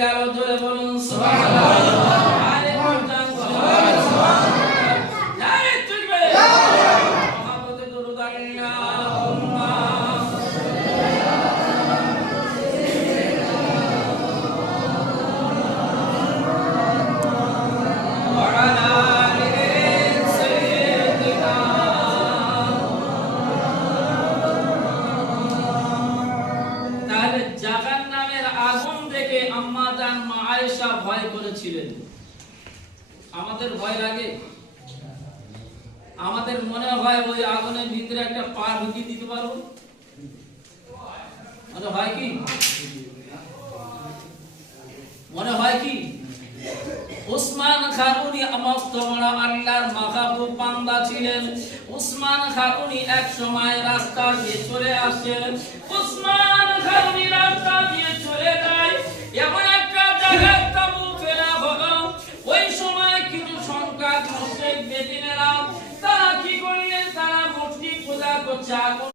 গেল, জোরে বলুন সুবহানাল্লাহ। আরে কোরআন সুবহানাল্লাহ, নারে তাকবীর, মহাব্বতে দরুদ আল্লাহুম্মা ভয় করেছিলেন। আমাদের ভয় লাগে? আমাদের মনে হয় ওই আগুনের ভিতরে একটা পা ঢুকিয়ে দিতে পারবো? মনে হয় কি? মনে হয় কি? উসমান খারুনি মস্ত বড় আল্লাহর মাহবুব বান্দা ছিলেন। উসমান খারুনি এক সময় রাস্তা দিয়ে চলে আসেন। উসমান খারুনি রাস্তা দিয়ে চলে যায়, এমন একটা জায়গায় তাবু ফেলা হলো। ওই সময় কিছু সংখ্যক মুশরিক বেদিনেরা তারা কি করলেন, তারা মূর্তি পূজা করছে।